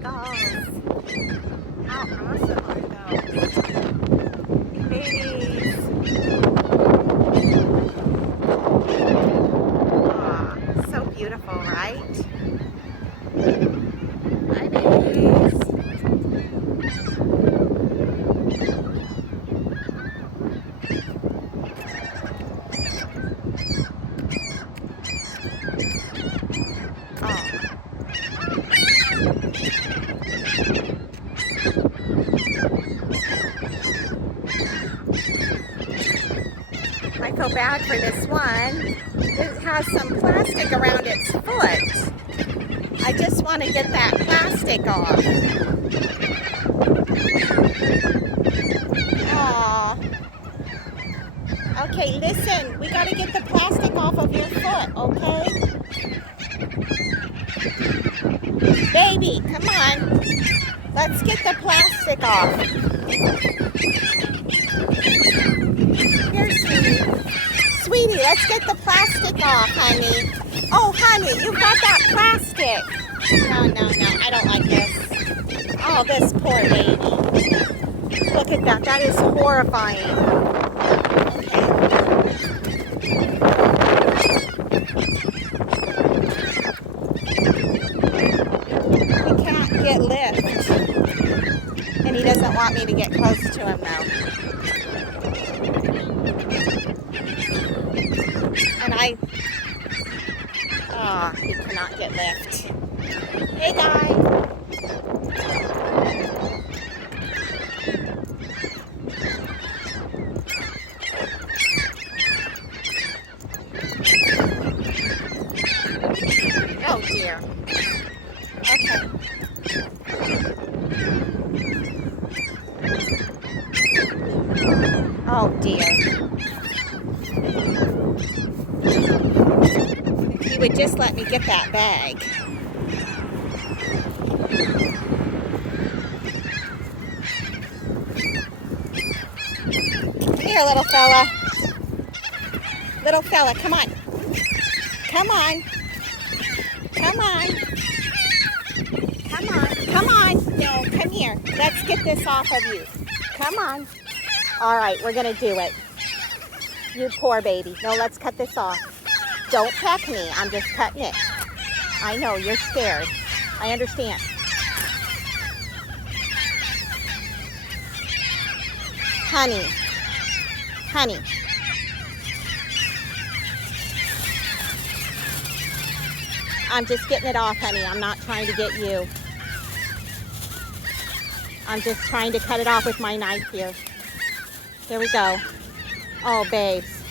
seagulls. How awesome are those? Babies. Aw, so beautiful, right? Hi, babies. I feel bad for this one. It has some plastic around its foot. I just want to get that plastic off. Aww. Okay, listen, we got to get the plastic off of your foot, okay? Baby, come on. Let's get the plastic off. Here, sweetie. Sweetie, let's get the plastic off, honey. Oh, honey, you got that plastic. No, I don't like this. Oh, this poor baby. Look at that. That is horrifying. He can't get lift. And he doesn't want me to get close to him now. And he cannot get lift. Hey, guy. Oh, dear. Okay. Oh, dear. If he would just let me get that bag. Come here, little fella. Little fella, come on. Come on. Come on. Come on. Come on. No, come here. Let's get this off of you. Come on. All right, we're going to do it. You poor baby. No, let's cut this off. Don't peck me. I'm just cutting it. I know, you're scared. I understand. Honey. Honey. I'm just getting it off, honey. I'm not trying to get you. I'm just trying to cut it off with my knife here. Here we go. Oh, babes.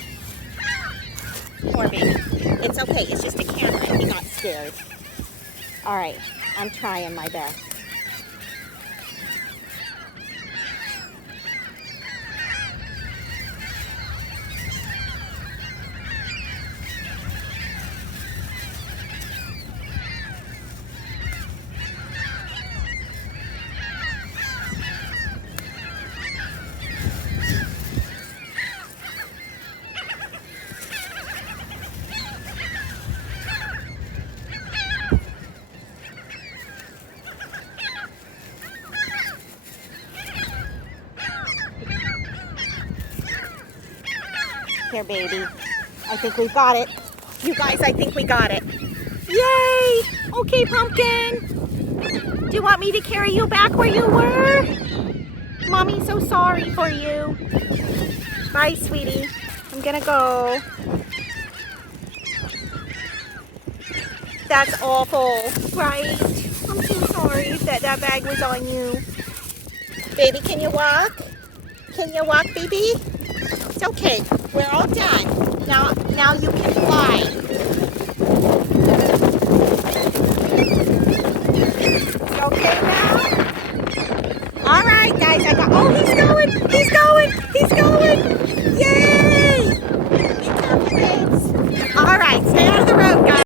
Poor baby. It's okay. It's just a camera. He got scared. All right. I'm trying my best. Here, baby. I think we got it. You guys, I think we got it. Yay! Okay, Pumpkin. Do you want me to carry you back where you were? Mommy's so sorry for you. Bye, sweetie. I'm gonna go. That's awful, right? I'm so sorry that that bag was on you. Baby, can you walk? Can you walk, baby? It's okay. We're all done. Now you can fly. You okay now? All right, guys. Oh, he's going. He's going. He's going. Yay! Be careful, babes. All right. Stay out of the road, guys.